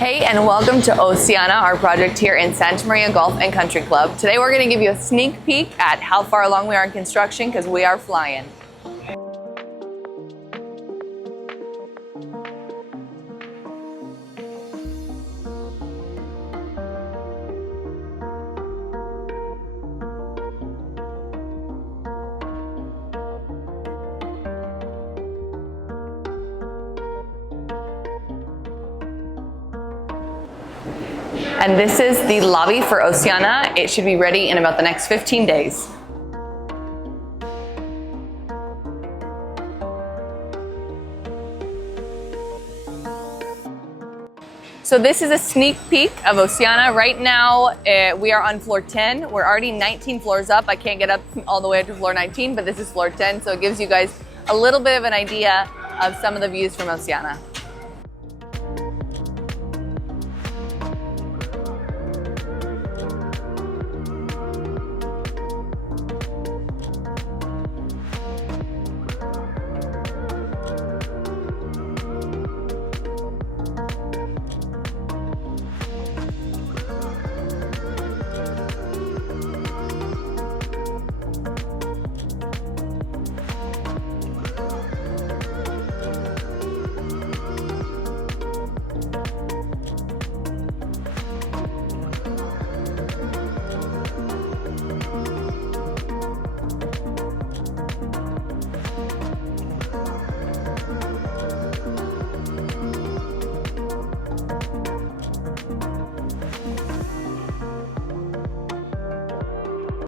Hey, and welcome to Oceana, our project here in Santa Maria Golf and Country Club. Today we're going to give you a sneak peek at how far along we are in construction because we are flying. And this is the lobby for Oceana. It should be ready in about the next 15 days. So this is a sneak peek of Oceana. Right now, we are on floor 10. We're already 19 floors up. I can't get up all the way to floor 19, but this is floor 10. So it gives you guys a little bit of an idea of some of the views from Oceana.